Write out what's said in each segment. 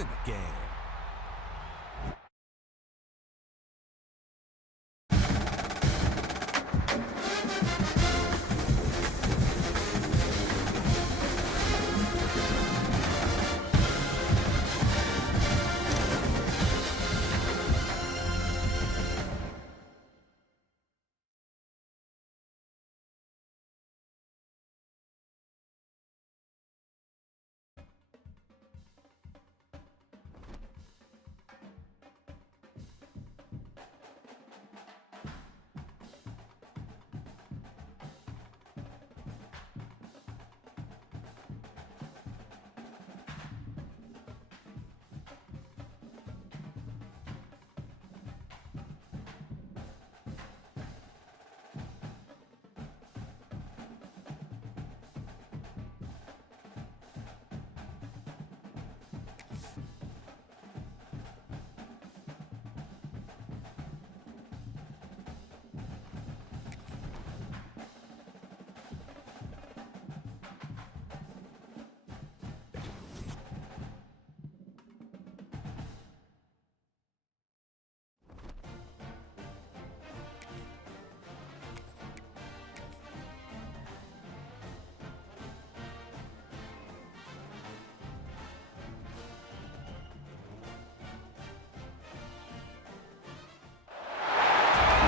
in the game.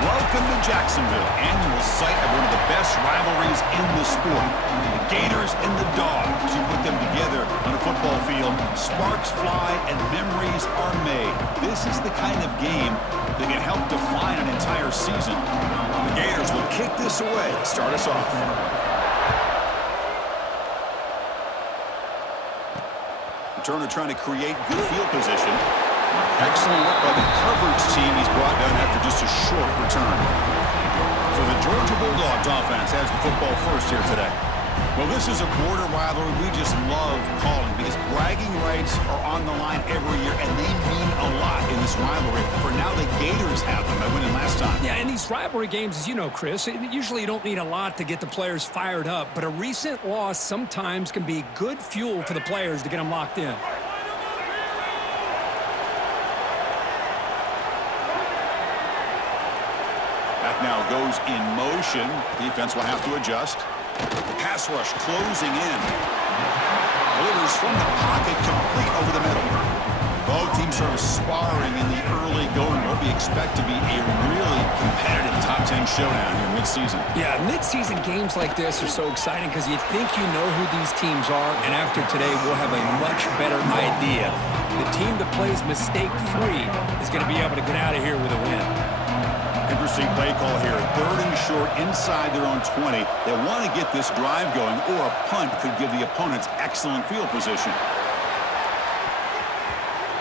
Welcome to Jacksonville, annual site of one of the best rivalries in the sport. The Gators and the Dogs. You put them together on a football field, sparks fly and memories are made. This is the kind of game that can help define an entire season. The Gators will kick this away to start us off. Turner trying to create good field position. Excellent work by the coverage team. He's brought down after just a short return. So the Georgia Bulldogs offense has the football first here today. Well, this is a border rivalry we just love calling because bragging rights are on the line every year, and they mean a lot in this rivalry. For now, the Gators have them by winning last time. Yeah, in these rivalry games, as you know, Chris, usually you don't need a lot to get the players fired up, but a recent loss sometimes can be good fuel for the players to get them locked in. Now goes in motion. Defense will have to adjust. The pass rush closing in. Delivers from the pocket, complete over the middle. Both teams sort of sparring in the early going. What we expect to be a really competitive top 10 showdown here mid-season. Yeah, mid-season games like this are so exciting because you think you know who these teams are, and after today we'll have a much better idea. The team that plays mistake-free is going to be able to get out of here with a win. Interesting play call here. 3rd and short inside their own 20. They want to get this drive going, or a punt could give the opponents excellent field position.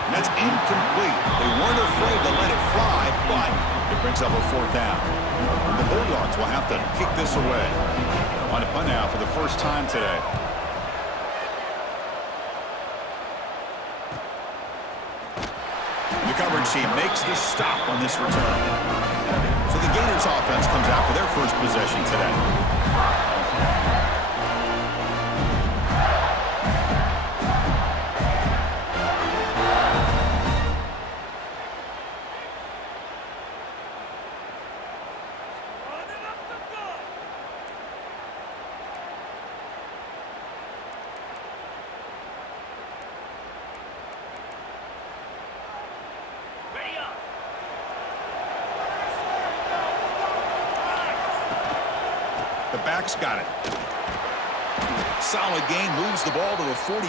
And that's incomplete. They weren't afraid to let it fly, but it brings up a 4th down. And the Bulldogs will have to kick this away. On a punt now for the first time today. The coverage team makes the stop on this return. So the Gators offense comes out for their first possession today. The back's got it. Solid gain, moves the ball to the 43.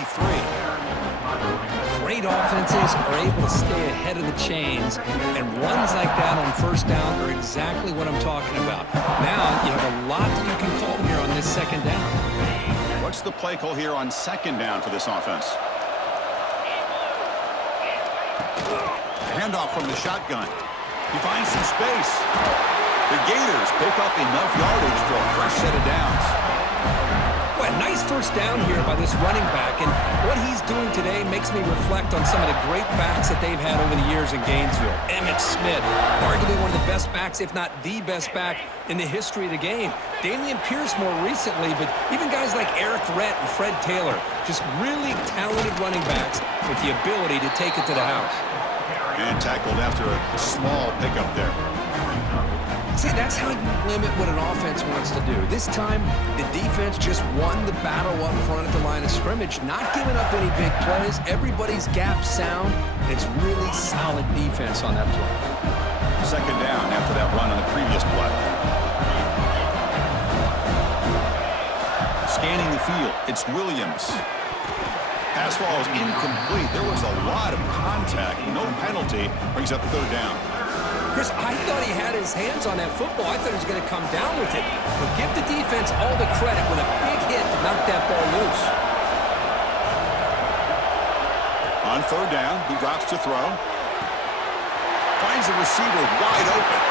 Great offenses are able to stay ahead of the chains, and runs like that on 1st down are exactly what I'm talking about. Now you have a lot that you can call here on this 2nd down. What's the play call here on 2nd down for this offense? Handoff from the shotgun. He finds some space. The Gators pick up enough yardage for a fresh set of downs. Well, nice Nice first down here by this running back, and what he's doing today makes me reflect on some of the great backs that they've had over the years in Gainesville. Emmitt Smith, arguably one of the best backs, if not the best back in the history of the game. Dameon Pierce more recently, but even guys like Eric Rhett and Fred Taylor, just really talented running backs with the ability to take it to the house. And tackled after a small pickup there. See, that's how you limit what an offense wants to do. This time, the defense just won the battle up front at the line of scrimmage, not giving up any big plays. Everybody's gap sound. It's really solid defense on that play. Second down after that run on the previous play. Scanning the field, it's Williams. Pass ball is incomplete. There was a lot of contact. No penalty. Brings up the third down. Chris, I thought he had his hands on that football. I thought he was going to come down with it. But give the defense all the credit with a big hit to knock that ball loose. On third down, he drops to throw. Finds the receiver wide open.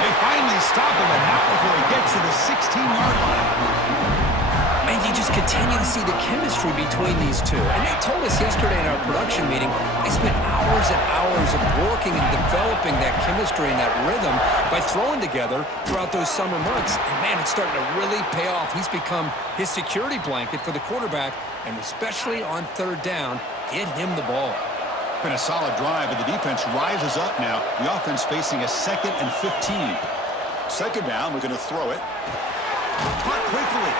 They finally stop him, but not before he gets to the 16-yard line. And you just continue to see the chemistry between these two. And they told us yesterday in our production meeting, they spent hours and hours of working and developing that chemistry and that rhythm by throwing together throughout those summer months. And man, it's starting to really pay off. He's become his security blanket for the quarterback, and especially on third down, get him the ball. Been a solid drive, but the defense rises up now. The offense facing a 2nd and 15. Second down, we're going to throw it. Caught quickly.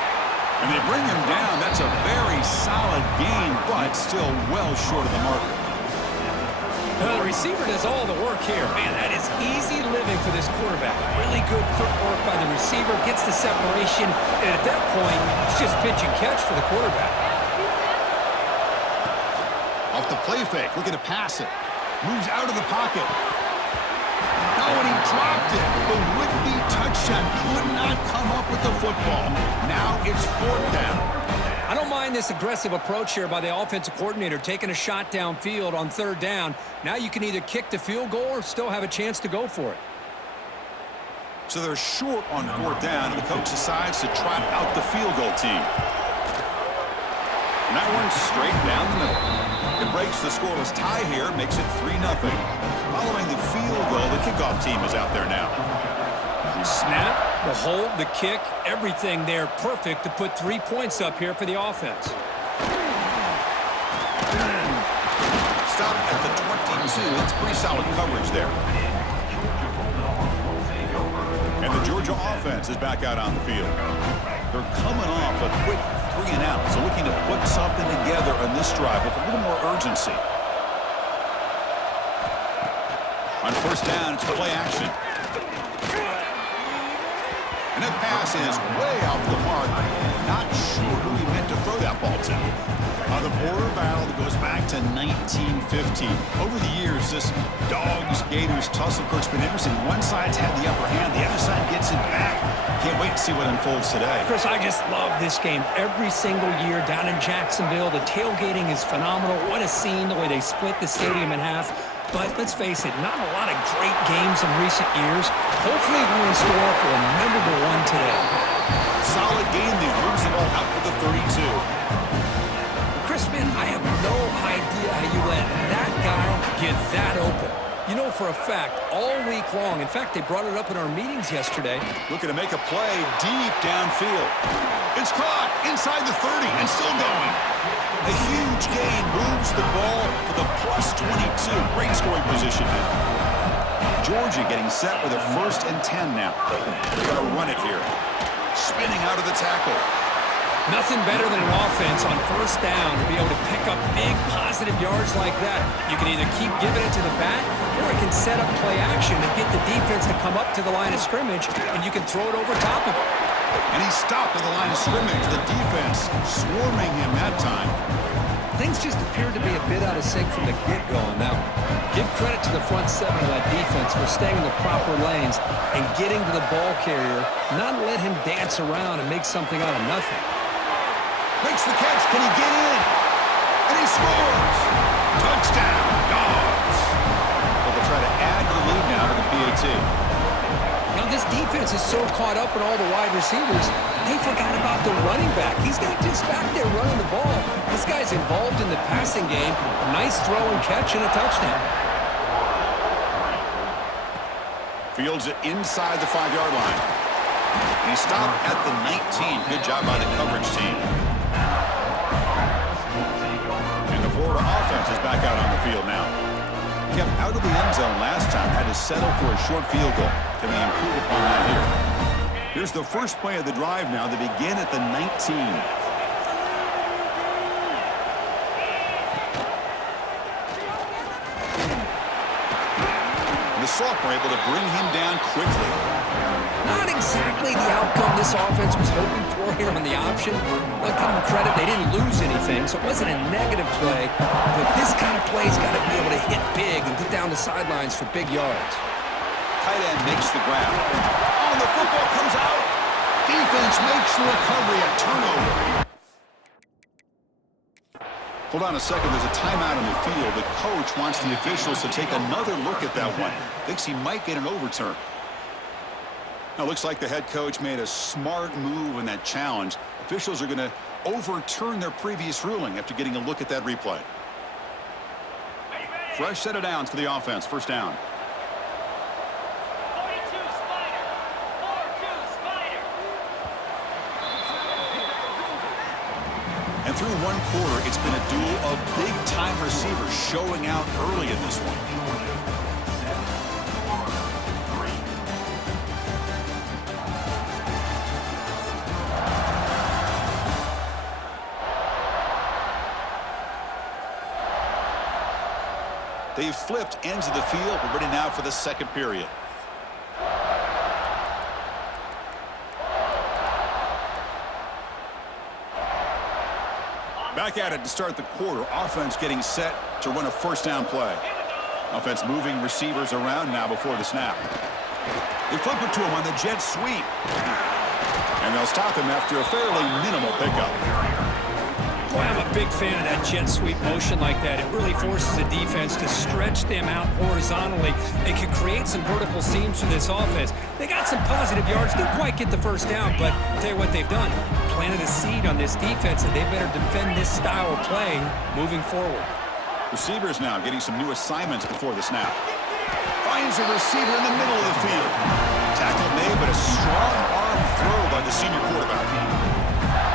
And they bring him down. That's a very solid gain, but still well short of the marker. Well, the receiver does all the work here. Man, that is easy living for this quarterback. Really good footwork by the receiver, gets the separation, and at that point, it's just pitch and catch for the quarterback. Off the play fake, looking to pass it. Moves out of the pocket. Oh, and he dropped it. The would-be touchdown could not come up with the football. Now it's fourth down. I don't mind this aggressive approach here by the offensive coordinator, taking a shot downfield on third down. Now you can either kick the field goal or still have a chance to go for it. So they're short on fourth down, and the coach decides to trot out the field goal team. And that one's straight down the middle. It breaks the scoreless tie here, makes it 3-0. Following the field goal, the kickoff team is out there now. Snap, the hold, the kick, everything there perfect to put 3 points up here for the offense. Stop at the 22. That's pretty solid coverage there. And the Georgia offense is back out on the field. They're coming off a quick 3-and-out, so looking to put something together on this drive with a little more urgency. On first down, it's play action. And that pass is way off the mark. Not sure who he meant to throw that ball to. The border battle that goes back to 1915. Over the years, this Dogs-Gators tussle, Kirk's been interesting. One side's had the upper hand. The other side gets it back. Can't wait to see what unfolds today. Chris, I just love this game every single year down in Jacksonville. The tailgating is phenomenal. What a scene, the way they split the stadium in half. But let's face it, not a lot of great games in recent years. Hopefully we're in store for a memorable one today. Solid game there. Moves the ball out with the 32. Chris, man, I have no idea how you let that guy get that open. You know for a fact, all week long, in fact, they brought it up in our meetings yesterday. Looking to make a play deep downfield. It's caught inside the 30 and still going. A huge gain moves the ball to the +22. Great scoring position. Georgia getting set with a 1st and 10 now. They're going to run it here. Spinning out of the tackle. Nothing better than an offense on first down to be able to pick up big positive yards like that. You can either keep giving it to the back, or it can set up play action and get the defense to come up to the line of scrimmage, and you can throw it over top of it. And he stopped at the line of scrimmage. The defense swarming him that time. Things just appeared to be a bit out of sync from the get-go on that one. Give credit to the front seven of that defense for staying in the proper lanes and getting to the ball carrier, not let him dance around and make something out of nothing. Makes the catch. Can he get in? And he scores. Touchdown, Dogs. Well, they'll try to add the lead now to the PAT. Now, this defense is so caught up in all the wide receivers, they forgot about the running back. He's not just back there running the ball. This guy's involved in the passing game. A nice throw and catch and a touchdown. Fields it inside the 5-yard line. And he stopped at the 19. Good job by the coverage team. And the Florida offense is back out on the field now. Kept out of the end zone last time. Had to settle for a short field goal. Can they improve upon that here? Here's the first play of the drive now. They begin at the 19. The sophomore able to bring him down quickly. Not exactly the outcome this offense was hoping for here on the option. I'll give them credit, they didn't lose anything, so it wasn't a negative play. But this kind of play's got to be able to hit big and get down the sidelines for big yards. Tight end makes the grab. Oh, the football comes out. Defense makes the recovery, a turnover. Hold on a second, there's a timeout on the field. The coach wants the officials to take another look at that one. Thinks he might get an overturn. Now, looks like the head coach made a smart move in that challenge. Officials are going to overturn their previous ruling after getting a look at that replay. Fresh set of downs for the offense. First down. 42 Spider. 4-2 Spider. And through one quarter, it's been a duel of big-time receivers showing out early in this one. They've flipped ends of the field. We're ready now for the second period. Back at it to start the quarter. Offense getting set to run a first down play. Offense moving receivers around now before the snap. They flip it to him on the jet sweep. And they'll stop him after a fairly minimal pickup. Boy, I'm a big fan of that jet sweep motion like that. It really forces the defense to stretch them out horizontally. It can create some vertical seams for this offense. They got some positive yards. Didn't quite get the first down, but I'll tell you what they've done. Planted a seed on this defense, and they better defend this style of play moving forward. Receivers now getting some new assignments before the snap. Finds a receiver in the middle of the field. Tackle made, but a strong arm throw by the senior quarterback.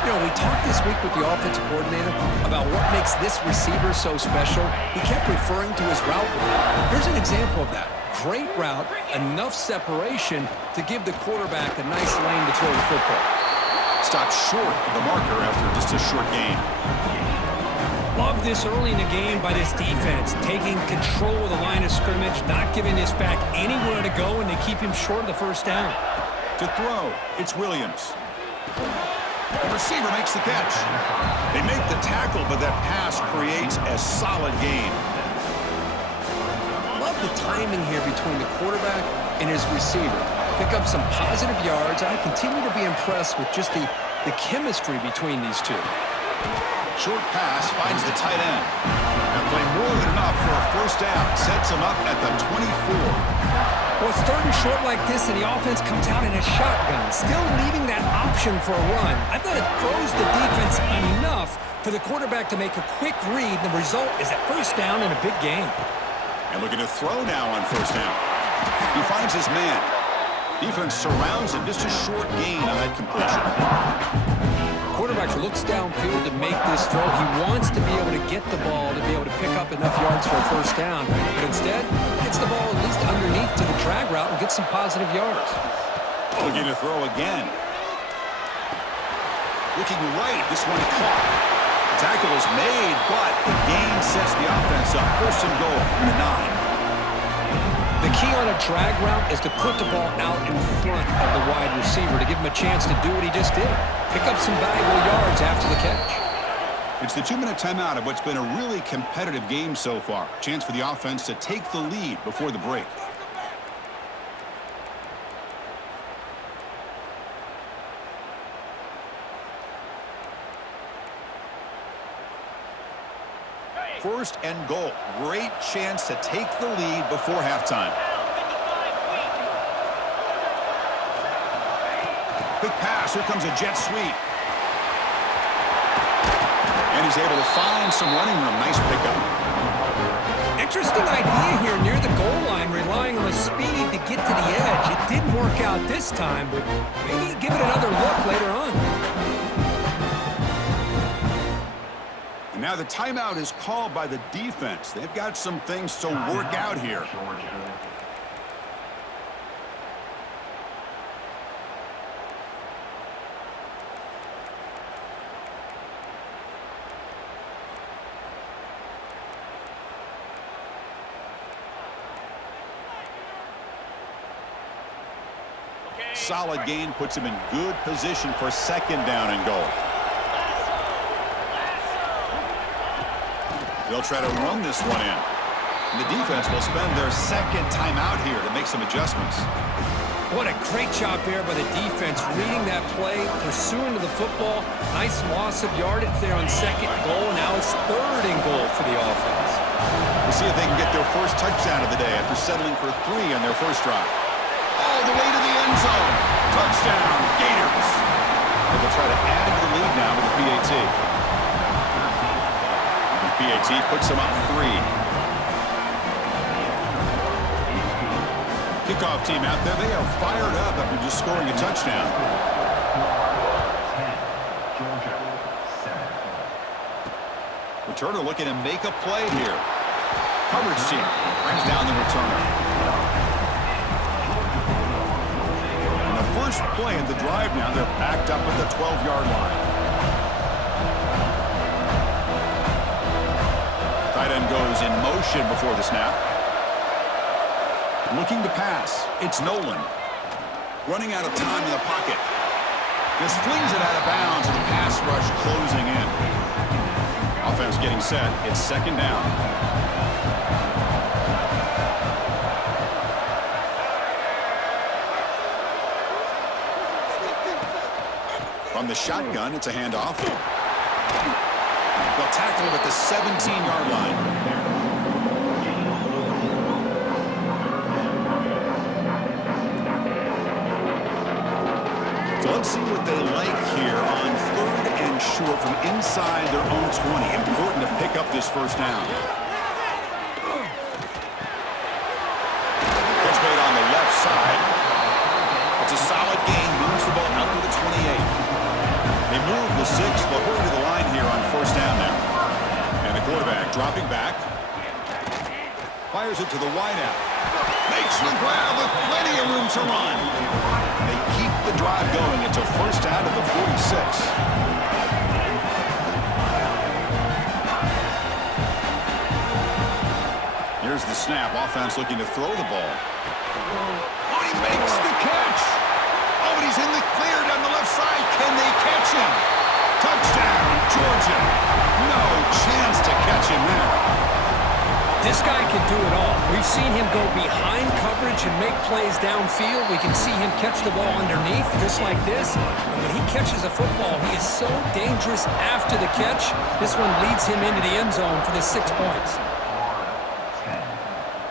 You know, we talked this week with the offensive coordinator about what makes this receiver so special. He kept referring to his route running. Here's an example of that. Great route, enough separation to give the quarterback a nice lane to throw the football. Stopped short of the marker after just a short gain. Love this early in the game by this defense, taking control of the line of scrimmage, not giving this back anywhere to go, and they keep him short of the first down. To throw, it's Williams. The receiver makes the catch. They make the tackle, but that pass creates a solid gain. Love the timing here between the quarterback and his receiver. Pick up some positive yards. I continue to be impressed with just the chemistry between these two. Short pass finds the tight end. That play more than enough for a first down. Sets him up at the 24. Well, starting short like this and the offense comes out in a shotgun, still leaving that option for a run. I thought it throws the defense enough for the quarterback to make a quick read. The result is a first down and a big gain. And looking to throw now on first down. He finds his man. Defense surrounds him. Just a short gain on that completion. Quarterback looks downfield to make this throw. He wants to be able to get the ball to be able to pick up enough yards for a first down. But instead, gets the ball at least underneath to the drag route and gets some positive yards. Looking to throw again. Looking right. This one caught. The tackle is made, but the gain sets the offense up. First and goal from the 9. The key on a drag route is to put the ball out in front of the wide receiver to give him a chance to do what he just did. Pick up some valuable yards after the catch. It's the 2-minute timeout of what's been a really competitive game so far. Chance for the offense to take the lead before the break. First and goal. Great chance to take the lead before halftime. Quick pass. Here comes a jet sweep. And he's able to find some running room. Nice pickup. Interesting idea here near the goal line, relying on the speed to get to the edge. It didn't work out this time, but maybe give it another look later on. And now the timeout is called by the defense. They've got some things to work out here. Solid gain puts him in good position for second down and goal. They'll try to run this one in. And the defense will spend their second timeout here to make some adjustments. What a great job there by the defense, reading that play, pursuing to the football. Nice loss of yardage there on second goal. Now it's third and goal for the offense. We'll see if they can get their first touchdown of the day after settling for 3 on their first drive. All the way to the end zone. Touchdown, Gators. And they'll try to add to the lead now with the PAT. The PAT puts them up 3. Kickoff team out there. They are fired up after just scoring a touchdown. Returner looking to make a play here. Coverage team brings down the returner. First play in the drive now. They're backed up at the 12-yard line. Tight end goes in motion before the snap. Looking to pass. It's Nolan. Running out of time in the pocket. Just flings it out of bounds and the pass rush closing in. Offense getting set. It's second down. From the shotgun, it's a handoff. They'll tackle him at the 17-yard line. So let's see what they like here on third and short from inside their own 20. Important to pick up this first down. Catch made on the left side. It's a solid gain. Moves the ball out to the 28. They move the 6. They'll hurry to the line here on first down now. And the quarterback dropping back. Fires it to the wideout. Makes the grab with plenty of room to run. They keep the drive going. It's a first down to the 46. Here's the snap. Offense looking to throw the ball. Oh, he makes the catch. Oh, and he's in the clear down the left side. Can they catch him? Touchdown, Georgia. No chance to catch him there. This guy can do it all. We've seen him go behind coverage and make plays downfield. We can see him catch the ball underneath, just like this. And when he catches a football, he is so dangerous after the catch. This one leads him into the end zone for the 6 points.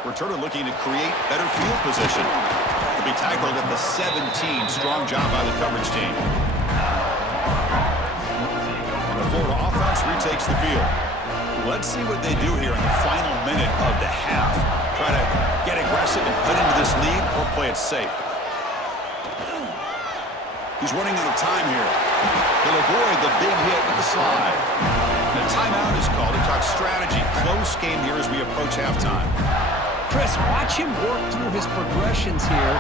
Returner looking to create better field position. To be tackled at the 17. Strong job by the coverage team. And the Florida offense retakes the field. Let's see what they do here in the final minute of the half. Try to get aggressive and cut into this lead or play it safe. He's running out of time here. He'll avoid the big hit with the slide. And a timeout is called to talk strategy. Close game here as we approach halftime. Chris, watch him work through his progressions here.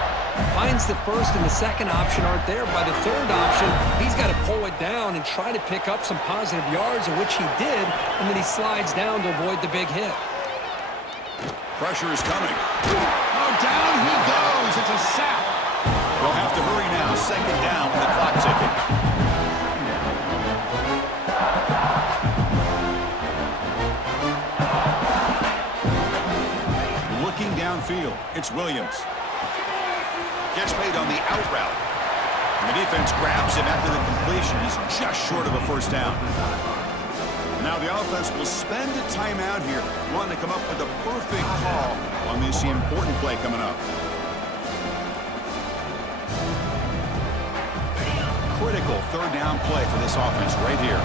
Finds the first and the second option aren't there. By the third option, he's got to pull it down and try to pick up some positive yards, of which he did, and then he slides down to avoid the big hit. Pressure is coming. Oh, down he goes. It's a sack. They'll have to hurry now. Second down with the clock ticking. Looking downfield, it's Williams. Gets made on the out route. And the defense grabs him after the completion. He's just short of a first down. Now the offense will spend a timeout here, wanting to come up with a perfect call on this important play coming up. Critical third down play for this offense right here.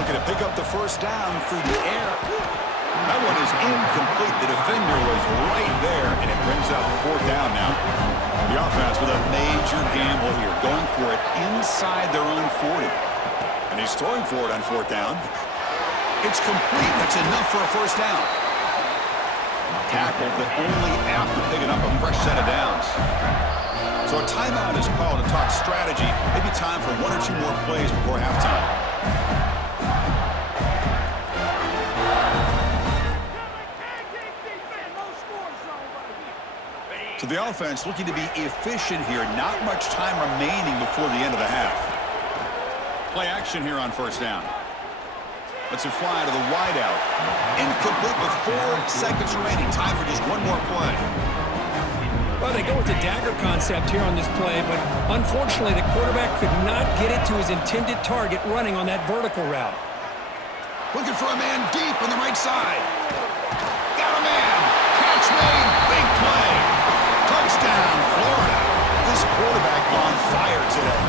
Looking to pick up the first down through the air. That one is incomplete. The defender was right there, and it brings up fourth down now. The offense with a major gamble here, going for it inside their own 40. And he's throwing for it on fourth down. It's complete. That's enough for a first down. Tackled, but only after picking up a fresh set of downs. So a timeout is called to talk strategy. Maybe time for one or two more plays before halftime. So the offense looking to be efficient here. Not much time remaining before the end of the half. Play action here on first down. Let's it fly to the wideout. Incomplete with 4 seconds remaining. Time for just one more play. Well, they go with the dagger concept here on this play, but unfortunately the quarterback could not get it to his intended target running on that vertical route. Looking for a man deep on the right side. Got a man. Catch made. Big play. Touchdown, Florida. This quarterback on fire today.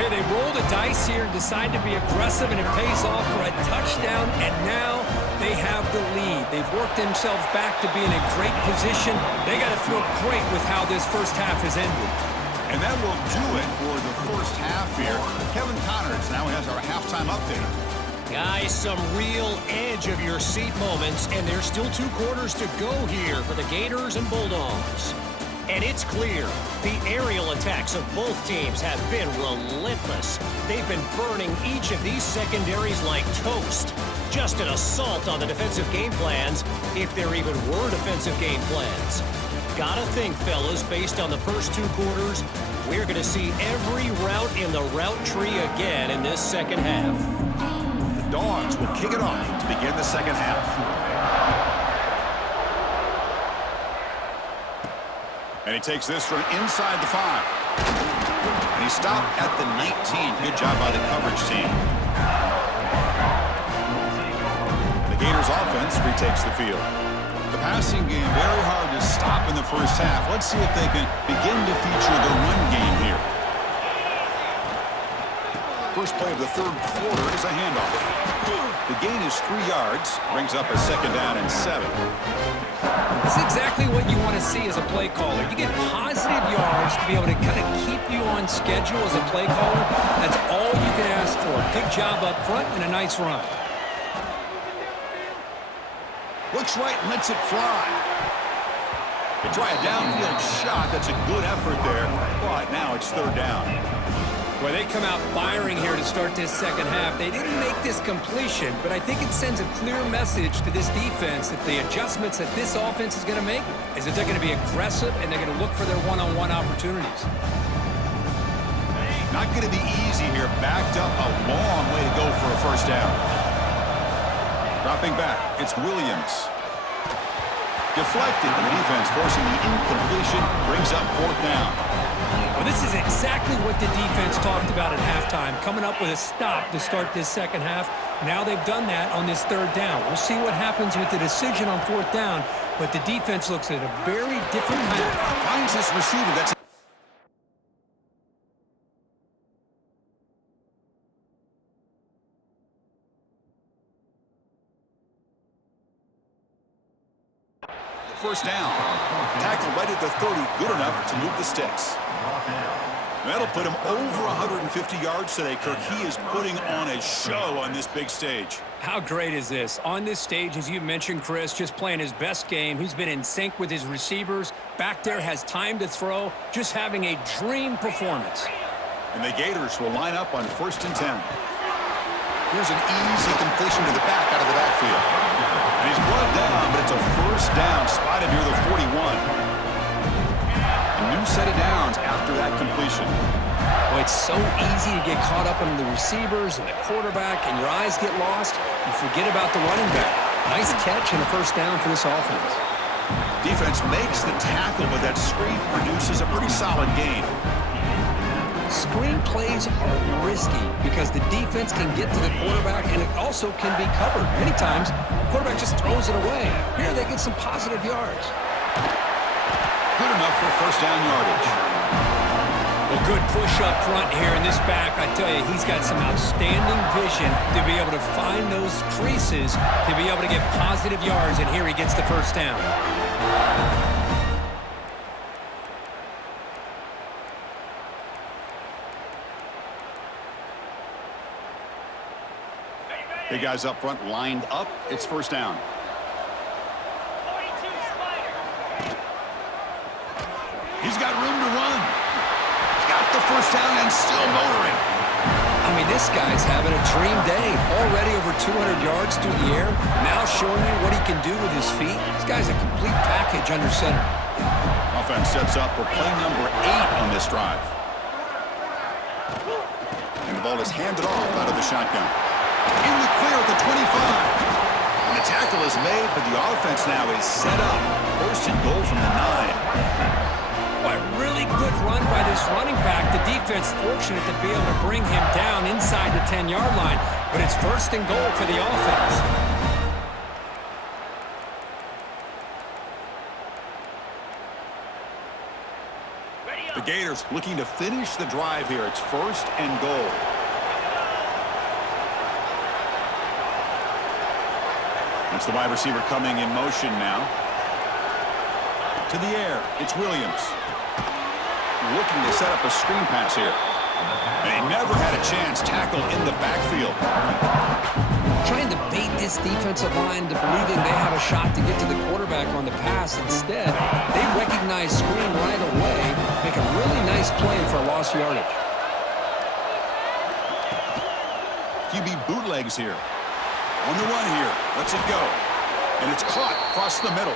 Hey, they roll the dice here and decide to be aggressive, and it pays off for a touchdown, and now they have the lead. They've worked themselves back to be in a great position. They got to feel great with how this first half has ended. And that will do it for the first half here. Kevin Connors now has our halftime update. Guys, some real edge-of-your-seat moments, and there's still 2 quarters to go here for the Gators and Bulldogs. And it's clear, the aerial attacks of both teams have been relentless. They've been burning each of these secondaries like toast. Just an assault on the defensive game plans, if there even were defensive game plans. Gotta think, fellas, based on the first 2 quarters, we're gonna see every route in the route tree again in this second half. Dogs will kick it off to begin the second half. And he takes this from inside the 5. And he stopped at the 19. Good job by the coverage team. The Gators offense retakes the field. The passing game very hard to stop in the first half. Let's see if they can begin to feature the run game here. First play of the third quarter is a handoff. The gain is 3 yards, brings up a second down and 7. It's exactly what you want to see as a play caller. You get positive yards to be able to kind of keep you on schedule as a play caller. That's all you can ask for. Good job up front and a nice run. Looks right, lets it fly. They try a downfield shot. That's a good effort there, but now it's third down. Well, they come out firing here to start this second half. They didn't make this completion, but I think it sends a clear message to this defense that the adjustments that this offense is going to make is that they're going to be aggressive and they're going to look for their one-on-one opportunities. Not going to be easy here. Backed up a long way to go for a first down. Dropping back, it's Williams. Deflected, and the defense forcing the incompletion, brings up fourth down. Well, this is exactly what the defense talked about at halftime, coming up with a stop to start this second half. Now they've done that on this third down. We'll see what happens with the decision on fourth down, but the defense looks at a very different kind of... Finds this receiver. That's first down. Tackle right at the 30, good enough to move the sticks. That'll put him over 150 yards today, Kirk. He is putting on a show on this big stage. How great is this? On this stage, as you mentioned, Chris, just playing his best game. He's been in sync with his receivers. Back there, has time to throw. Just having a dream performance. And the Gators will line up on 1st and 10. Here's an easy completion to the back out of the backfield. And he's brought down, but it's a first down spotted near the 41. A new set of downs after that completion. Well, it's so easy to get caught up in the receivers and the quarterback, and your eyes get lost. You forget about the running back. Nice catch and a first down for this offense. Defense makes the tackle, but that screen produces a pretty solid gain. Screen plays are risky because the defense can get to the quarterback, and it also can be covered. Many times, the quarterback just throws it away. Here, they get some positive yards. Good enough for first down yardage. Well, good push up front here in this back. I tell you, he's got some outstanding vision to be able to find those creases, to be able to get positive yards, and here he gets the first down. Big guys up front lined up. It's first down. 42 Spider. He's got room to run. Got the first down and still motoring. I mean, this guy's having a dream day. Already over 200 yards through the air. Now showing you what he can do with his feet. This guy's a complete package under center. Offense sets up for play number 8 on this drive. And the ball is handed off out of the shotgun. In the clear at the 25. And the tackle is made, but the offense now is set up. First and goal from the 9. What a really good run by this running back. The defense fortunate to be able to bring him down inside the 10-yard line, but it's first and goal for the offense. The Gators looking to finish the drive here. It's first and goal. It's the wide receiver coming in motion now. To the air, it's Williams. Looking to set up a screen pass here. And he never had a chance. Tackle in the backfield. Trying to bait this defensive line to believing they have a shot to get to the quarterback on the pass. Instead, they recognize screen right away, make a really nice play for lost yardage. QB bootlegs here. On the run here. Lets it go. And it's caught across the middle.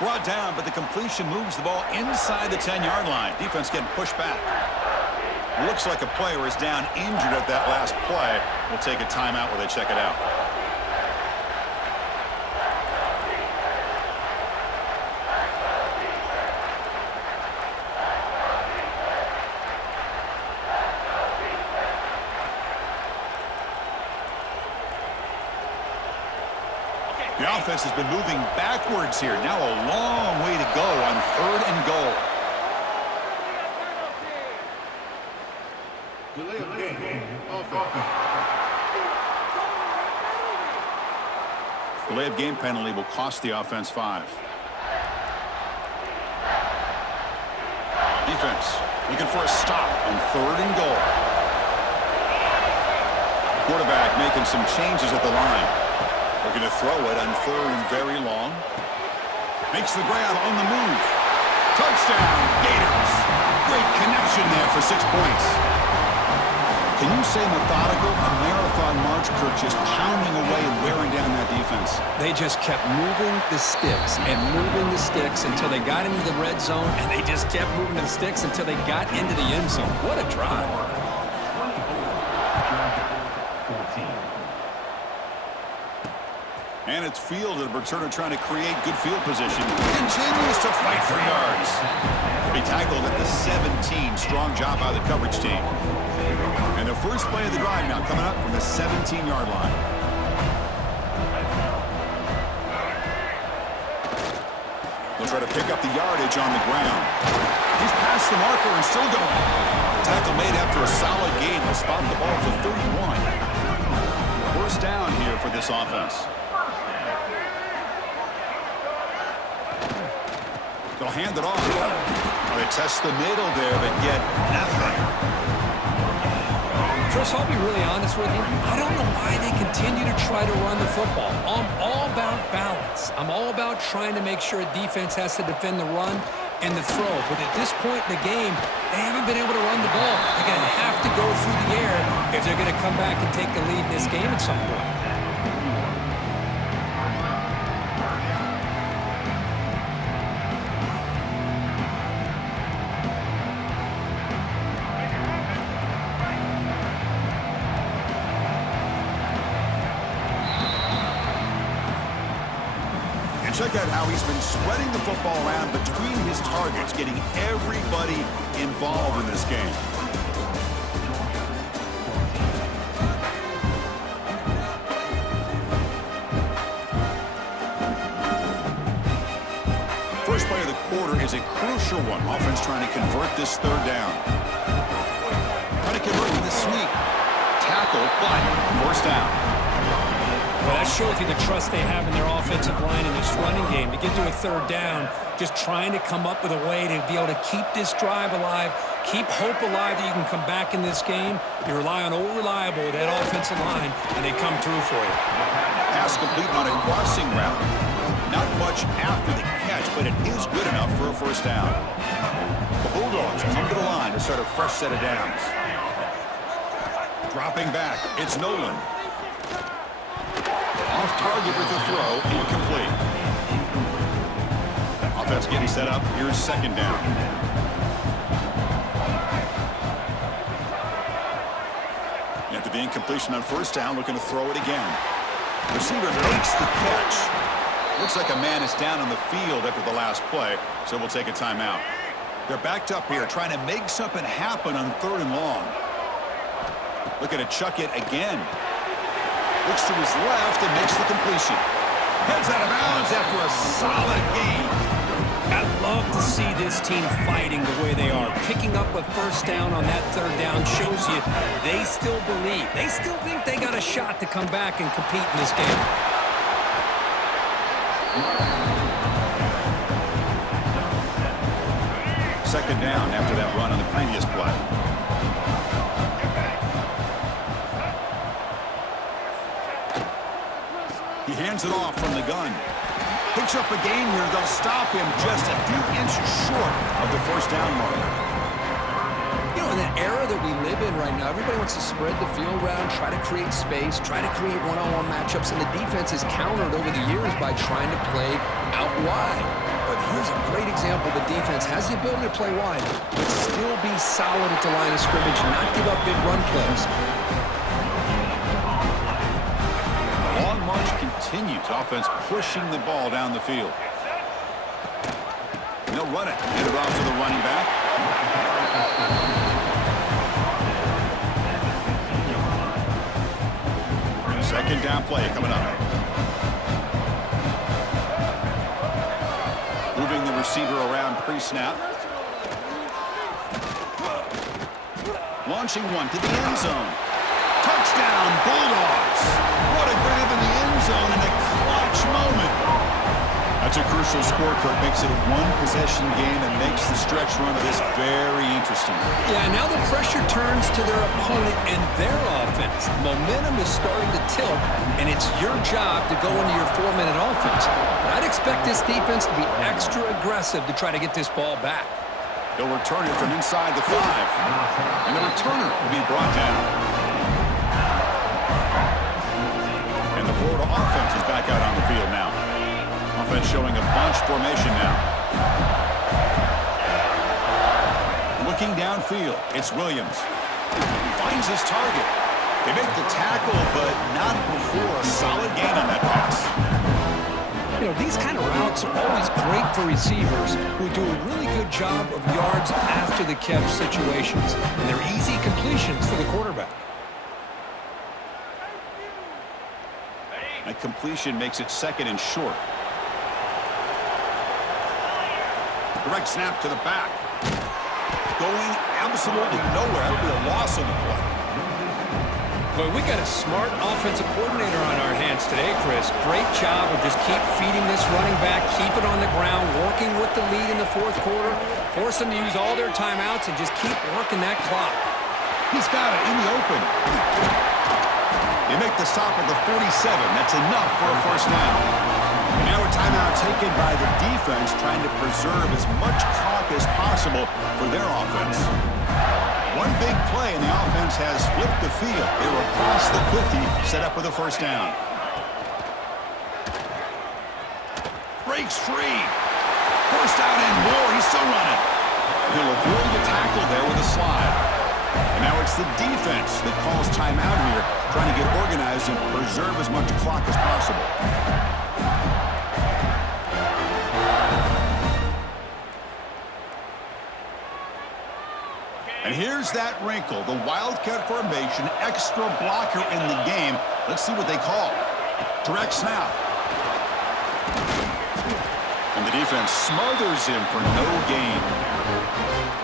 Brought down, but the completion moves the ball inside the 10-yard line. Defense getting pushed back. Looks like a player is down injured at that last play. We'll take a timeout while they check it out. The offense has been moving backwards here. Now a long way to go on third and goal. Delay of game. Offense. Delay of game penalty will cost the offense 5. Defense looking for a stop on third and goal. Quarterback making some changes at the line. Looking to throw it on third and very long. Makes the grab on the move. Touchdown, Gators. Great connection there for 6 points. Can you say methodical? A marathon march, Kirk, just pounding away and wearing down that defense. They just kept moving the sticks and moving the sticks until they got into the red zone, and they just kept moving the sticks until they got into the end zone. What a drive. And it's fielded. Returner trying to create good field position. Continues to fight for yards. He'll be tackled at the 17. Strong job by the coverage team. And the first play of the drive now coming up from the 17-yard line. They'll try to pick up the yardage on the ground. He's past the marker and still going. Tackle made after a solid gain. They'll spot the ball for 31. First down here for this offense. They'll hand it off. They test the middle there, but get nothing. Chris, I'll be really honest with you. I don't know why they continue to try to run the football. I'm all about balance. I'm all about trying to make sure a defense has to defend the run and the throw. But at this point in the game, they haven't been able to run the ball. They're going to have to go through the air if they're going to come back and take the lead in this game at some point. Check out how he's been spreading the football around between his targets, getting everybody involved in this game. First play of the quarter is a crucial one. Offense trying to convert this third down. Trying to convert with a sneak. Tackle, but first down. Well, that shows you the trust they have in their offensive line in this running game. To get to a third down, just trying to come up with a way to be able to keep this drive alive, keep hope alive that you can come back in this game. You rely on old reliable, that offensive line, and they come through for you. Pass complete on a crossing route. Not much after the catch, but it is good enough for a first down. The Bulldogs come to the line to start a fresh set of downs. Dropping back, it's Nolan. Off target with the throw, incomplete. Offense getting set up. Here's second down. After the incompletion on first down, looking to throw it again. Receiver makes the catch. Looks like a man is down on the field after the last play, so we'll take a timeout. They're backed up here, trying to make something happen on third and long. Looking to chuck it again. Looks to his left and makes the completion. Heads out of bounds after a solid gain. I love to see this team fighting the way they are. Picking up a first down on that third down shows you they still believe. They still think they got a shot to come back and compete in this game. Second down after that run on the previous play. He hands it off from the gun. Picks up a gain here. They'll stop him just a few inches short of the first down marker. You know, in that era that we live in right now, everybody wants to spread the field around, try to create space, try to create one-on-one matchups, and the defense has countered over the years by trying to play out wide. But here's a great example. The defense has the ability to play wide, but still be solid at the line of scrimmage and not give up big run plays. Long march continues. Offense pushing the ball down the field. And they'll run it. Hand it off to the running back. Second down play coming up. Moving the receiver around pre-snap. Launching one to the end zone. Touchdown, Bulldogs. What a grab in the end zone in a clutch moment. That's a crucial score, Kirk. Makes it a one-possession game and makes the stretch run of this very interesting. Yeah, now the pressure turns to their opponent and their offense. The momentum is starting to tilt, and it's your job to go into your 4-minute offense. But I'd expect this defense to be extra aggressive to try to get this ball back. They'll return it from inside the 5. And the returner will be brought down. And the Florida offense is back out on the field now. Offense showing a bunch formation now. Looking downfield, it's Williams. Finds his target. They make the tackle, but not before a solid gain on that pass. You know, these kind of routes are always great for receivers who do a really good job of yards after the catch situations. And they're easy completions for the quarterback. That completion makes it second and short. Direct snap to the back. Going absolutely nowhere. That'll be a loss on the play. But we got a smart offensive coordinator on our hands today, Chris. Great job of just keep feeding this running back, keep it on the ground, working with the lead in the fourth quarter, force them to use all their timeouts, and just keep working that clock. He's got it in the open. They make the stop at the 47. That's enough for a first down. And now a timeout taken by the defense, trying to preserve as much clock as possible for their offense. One big play, and the offense has flipped the field. They were across the 50, set up with a first down. Breaks free. First down and more. He's still running. He'll avoid the tackle there with a slide. And now it's the defense that calls timeout here, trying to get organized and preserve as much clock as possible. And here's that wrinkle, the Wildcat formation, extra blocker in the game. Let's see what they call. Direct snap. And the The defense smothers him for no gain.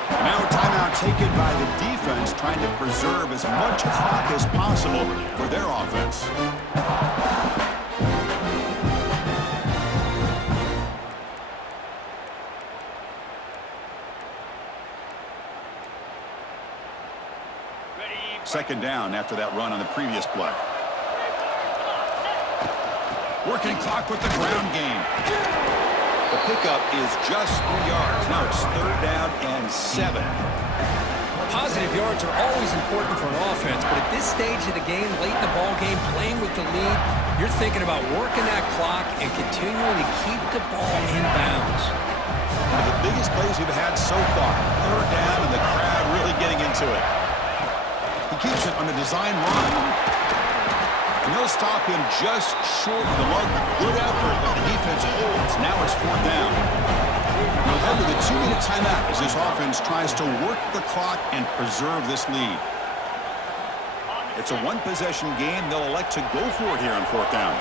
Now a timeout taken by the defense, trying to preserve as much clock as possible for their offense. Second down after that run on the previous play. Working clock with the ground game. The pickup is just 3 yards. Now it's third down and 7. Positive yards are always important for an offense, but at this stage of the game, late in the ball game, playing with the lead, you're thinking about working that clock and continuing to keep the ball in bounds. One of the biggest plays we've had so far. Third down and the crowd really getting into it. He keeps it on the design run. And they'll stop him just short of the marker. Good effort, but the defense holds. Now it's fourth down. We'll head to the 2-minute timeout as this offense tries to work the clock and preserve this lead. It's a one-possession game. They'll elect to go for it here on fourth down.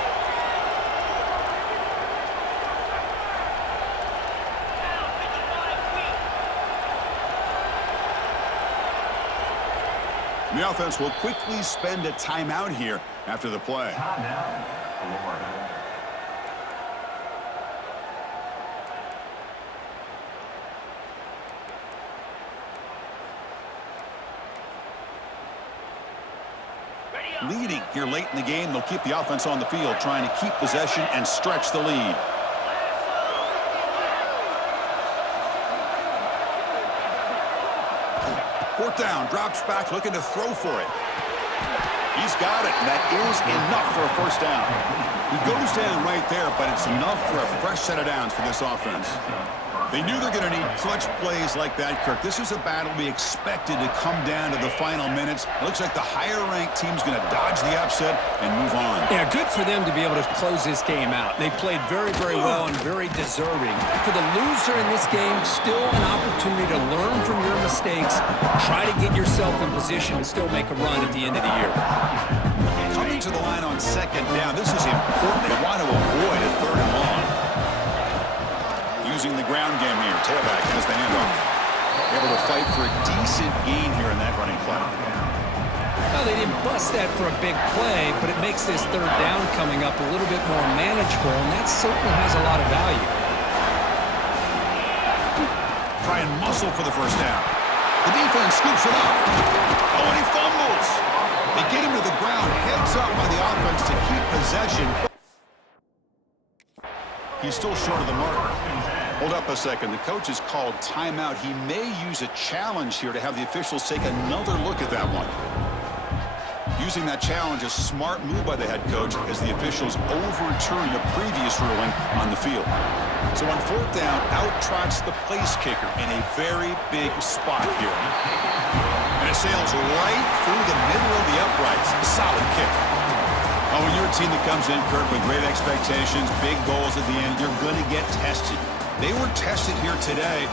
The offense will quickly spend a timeout here after the play. Leading here late in the game, they'll keep the offense on the field, trying to keep possession and stretch the lead. Fourth down, drops back, looking to throw for it. He's got it, and that is enough for a first down. He goes down right there, but it's enough for a fresh set of downs for this offense. They knew they're going to need clutch plays like that, Kirk. This is a battle we expected to come down to the final minutes. It looks like the higher-ranked team's going to dodge the upset and move on. Yeah, good for them to be able to close this game out. They played very, very well and very deserving. For the loser in this game, still an opportunity to learn from your mistakes, try to get yourself in position to still make a run at the end of the year. Coming to the line on second down, this is important. They want to avoid a third and long. Using the ground game here. Tailback has the handoff. Able to fight for a decent gain here in that running play. Well, they didn't bust that for a big play, but it makes this third down coming up a little bit more manageable, and that certainly has a lot of value. Try and muscle for the first down. The defense scoops it up. Oh, and he fumbles. They get him to the ground. Heads up by the offense to keep possession. He's still short of the marker. Hold up a second. The coach has called timeout. He may use a challenge here to have the officials take another look at that one. Using that challenge, a smart move by the head coach as the officials overturn the previous ruling on the field. So on fourth down, out trots the place kicker in a very big spot here. And it sails right through the middle of the uprights. Solid kick. Oh, when you're a team that comes in, Kirk, with great expectations, big goals at the end, you're going to get tested. They were tested here today.